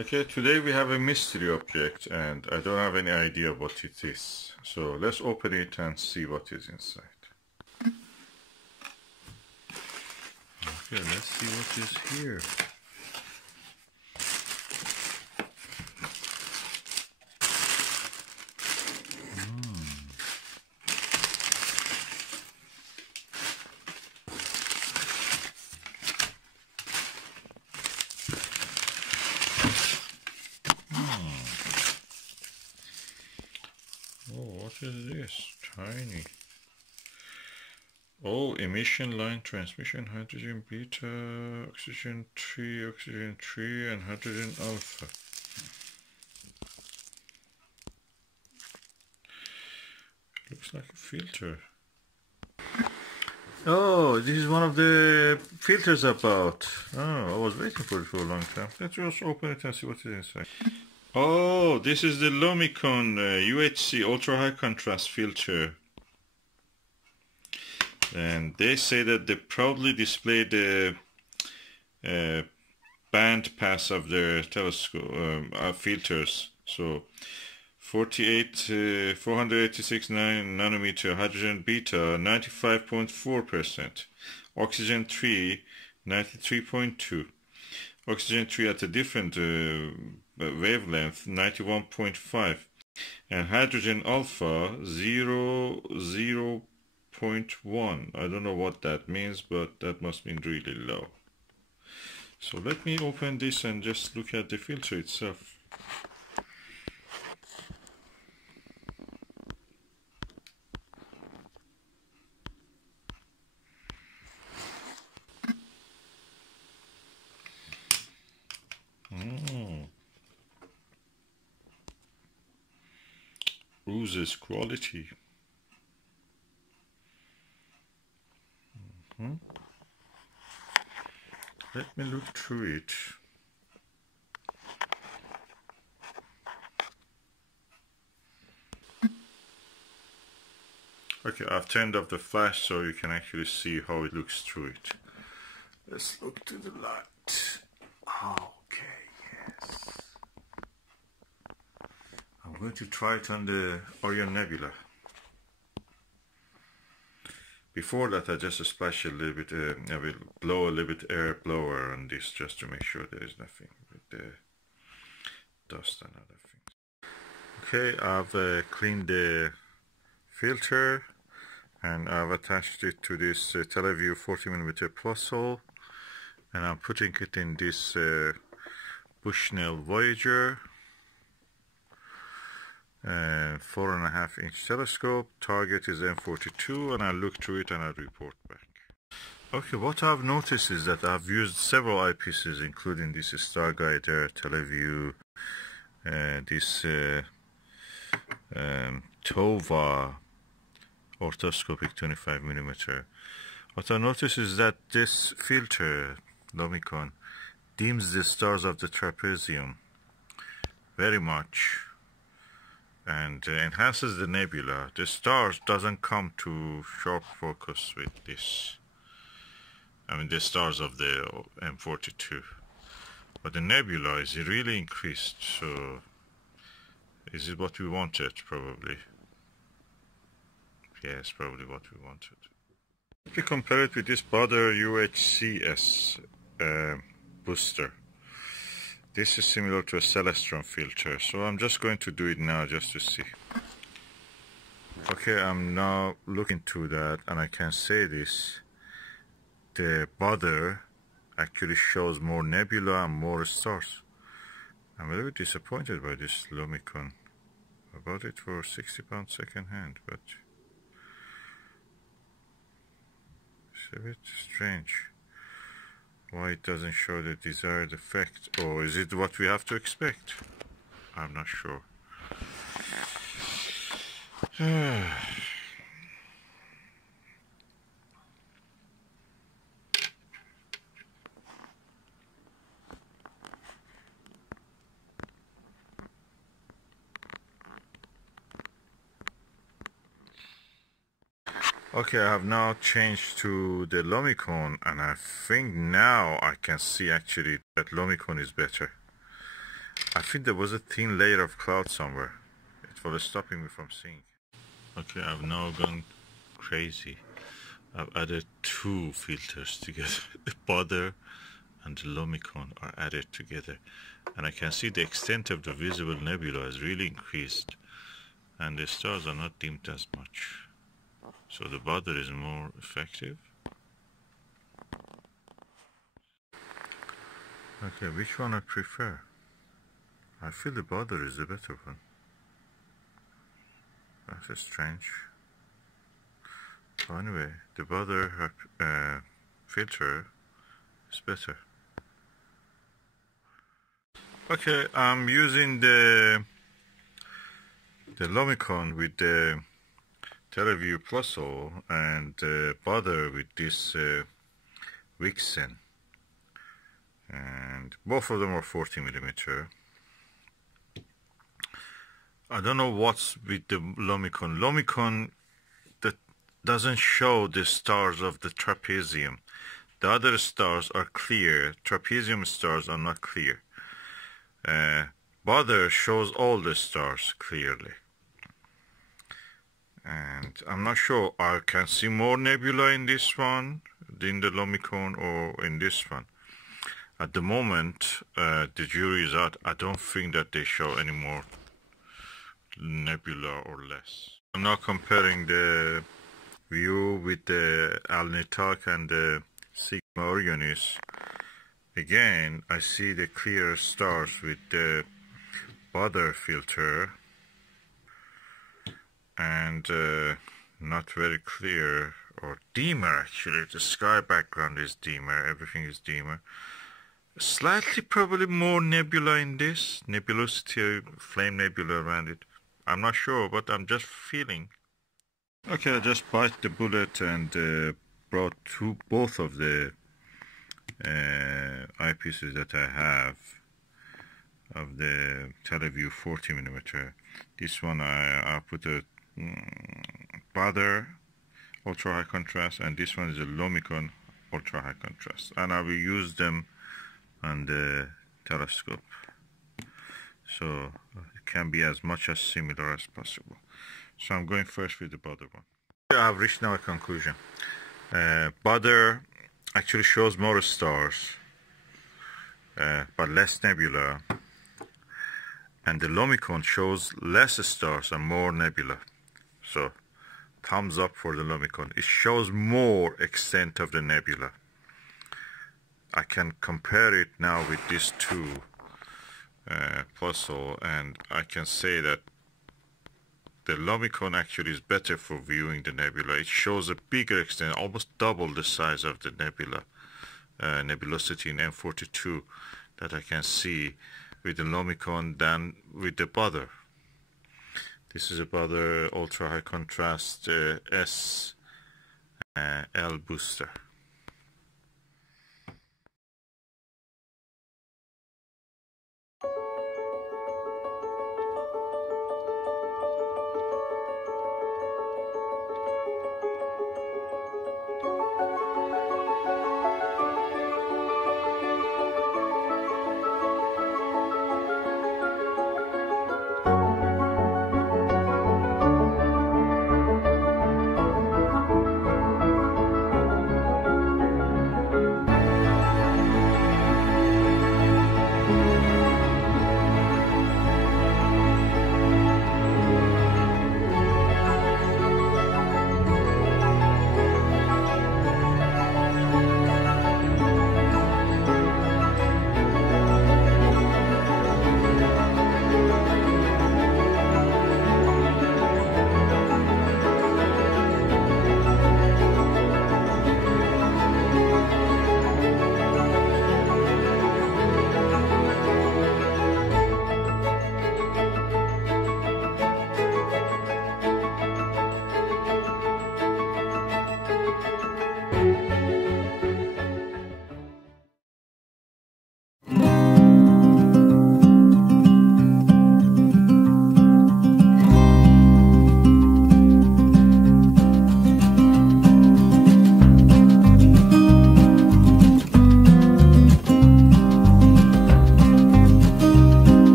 Okay, today we have a mystery object and I don't have any idea what it is. So let's open it and see what is inside. Okay, let's see what is here. Oh, what is this? Tiny. Oh, emission line transmission, hydrogen beta, oxygen 3, and hydrogen alpha. Looks like a filter. Oh, this is one of the filters about. Oh, I was waiting for it for a long time. Let's just open it and see what is inside. Oh, this is the Lumicon UHC Ultra High Contrast filter. And they say that they proudly display the band pass of their telescope filters. So 486 nanometer hydrogen beta 95.4%, oxygen 3 93.2, oxygen 3 at a different wavelength 91.5, and hydrogen alpha 0.1. I don't know what that means, but that must mean really low. So let me open this and just look at the filter itself. Oozes quality. Let me look through it. Okay, I've turned off the flash so you can actually see how it looks through it. Let's look to the light. Okay, yes. I'm going to try it on the Orion Nebula. Before that, I just splash a little bit, I will blow a little bit air blower on this just to make sure there is nothing with the dust and other things. Okay, I've cleaned the filter and I've attached it to this Teleview 40mm plus hole, and I'm putting it in this Bushnell Voyager 4.5-inch telescope. Target is M42, and I'll look through it and I'll report back. Okay, what I've noticed is that I've used several eyepieces, including this Starguider, Teleview, this Tova orthoscopic 25mm. What I noticed is that this filter, Lumicon, dims the stars of the trapezium very much and enhances the nebula. The stars doesn't come to sharp focus with this. I mean the stars of the M42. But the nebula is really increased, so is it what we wanted? Probably. Yes, probably what we wanted. If we compare it with this Baader UHCS booster, this is similar to a Celestron filter, so I'm just going to do it now just to see. Okay, I'm now looking to that and I can say this. The Baader actually shows more nebula and more stars. I'm a little bit disappointed by this Lumicon. I bought it for £60 second hand, but it's a bit strange. Why it doesn't show the desired effect, or is it what we have to expect? I'm not sure. Okay, I have now changed to the Lumicon, and I think now I can see actually that Lumicon is better. I think there was a thin layer of cloud somewhere. It was stopping me from seeing. Okay, I've now gone crazy. I've added two filters together. The Baader and the Lumicon are added together. And I can see the extent of the visible nebula has really increased. And the stars are not dimmed as much. So the Baader is more effective. Okay, which one I prefer? I feel the Baader is the better one. That's strange. So anyway, the Baader filter is better. Okay, I'm using the Lumicon with the Teleview Pluso and the Baader with this Vixen, and both of them are 40mm. I don't know what's with the Lumicon. Lumicon that doesn't show the stars of the trapezium. The other stars are clear. Trapezium stars are not clear. Baader shows all the stars clearly. And I'm not sure I can see more nebula in this one, in the Lumicon, or in this one. At the moment, the jury is out. I don't think that they show any more nebula or less. I'm now comparing the view with the Alnitak and the Sigma Orionis. Again, I see the clear stars with the Baader filter, and not very clear, or dimmer actually. The sky background is dimmer, everything is dimmer. Slightly probably more nebula in this, nebulosity, flame nebula around it. I'm not sure, but I'm just feeling. Okay, I just bite the bullet and brought both of the eyepieces that I have of the Teleview 40mm. This one I put a Baader Ultra High Contrast, and this one is a Lumicon Ultra High Contrast, and I will use them on the telescope, so it can be as much as similar as possible. So I'm going first with the Baader one. I have reached now a conclusion. Baader actually shows more stars, but less nebula, and the Lumicon shows less stars and more nebula. So thumbs up for the Lumicon. It shows more extent of the nebula. I can compare it now with these two Pluso, and I can say that the Lumicon actually is better for viewing the nebula. It shows a bigger extent, almost double the size of the nebula, nebulosity in M42 that I can see with the Lumicon than with the Baader. This is a Baader Ultra High Contrast S L booster.